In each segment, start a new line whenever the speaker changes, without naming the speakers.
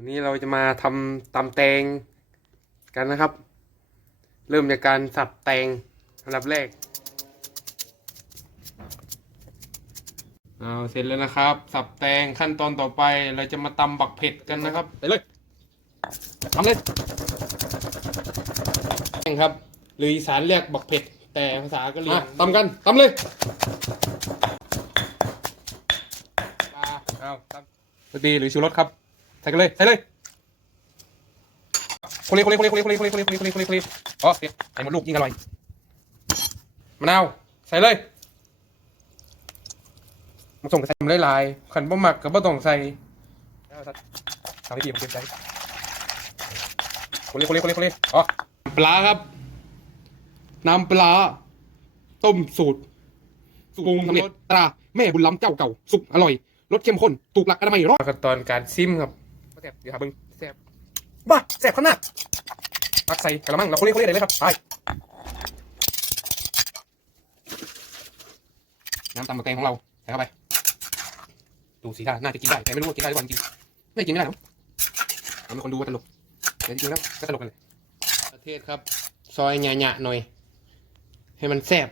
วันนี้เราจะมาทำตำแตงกันนะครับ เริ่มจากการสับแตงอันดับแรกเอาเสร็จแล้วนะครับ สับแตงขั้นตอนต่อไปเราจะมาตำบักเผ็ดกันนะครับไปเลยทำเลยแตงครับ หรืออีสานเรียกบักเผ็ด แต่ภาษากะเหรี่ยงตำกันตำเลยปลาเอาตำรสดีหรือชูรสครับ ใส่กันเลยใส่เลยคนเลยคนเลยคนเลยคนเลยคนเลยคนเลยคนเลยคนเลยคนเลยคนเลยอ๋อเดี๋ยใส่หมดลูกยิ่งอร่อยมะนาวใส่เลยมาส่งใส่มาได้ลายๆขันบ่หมักกับบ่ต้องใส่เอาสัตว์ทำให้ดีผมเก็บใจคนเลยคนเลยคนเลยคนเลยอ๋อปลาครับ น้ำปลา ต้มสูตรปรุงสำเร็จตราแม่บุญล้ำเจ้าเก่า สุกอร่อยรสเข้มข้น ถูกหลักอนามัยรอยขั้นตอนการซิมครับ แซ่บเดี๋ยวหาเบิ้งแซ่บบ้าแซ่บขนาดตักใส่กระมังเราคนเล่นคนเล่นเลยครับไปน้ำตำมะแตงของเราใส่เข้าไป ดูสีท่าน่าจะกินได้แต่ไม่รู้ว่ากินได้หรือเปล่าจริงๆไม่กินไม่ได้หรอกทำให้คนดูว่าตลกแต่จริงๆแล้วก็ตลกกันเลยประเทศครับ ซอยหยะๆหน่อย ให้มันแซ่บ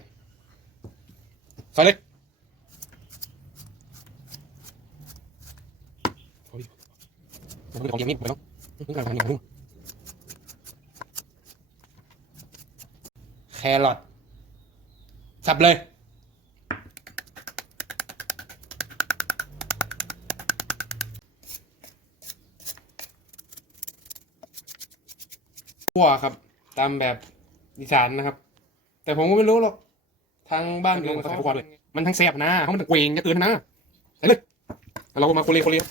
ซอยเลย ผมเป็นของอย่างนี้ไปแล้วเพิ่งการทำอย่างนี้แครอทสับเลย ขั่วครับ ตามแบบอีสานนะครับ แต่ผมก็ไม่รู้หรอก ทางบ้านเมืองเขาขั่วด้วยมันทั้งแสบนะเขามันตะเกวงจะเกินนะใส่เลย เรามาโคเลโคเลเร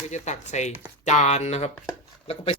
ก็จะตักใส่จานนะครับ แล้วก็ไป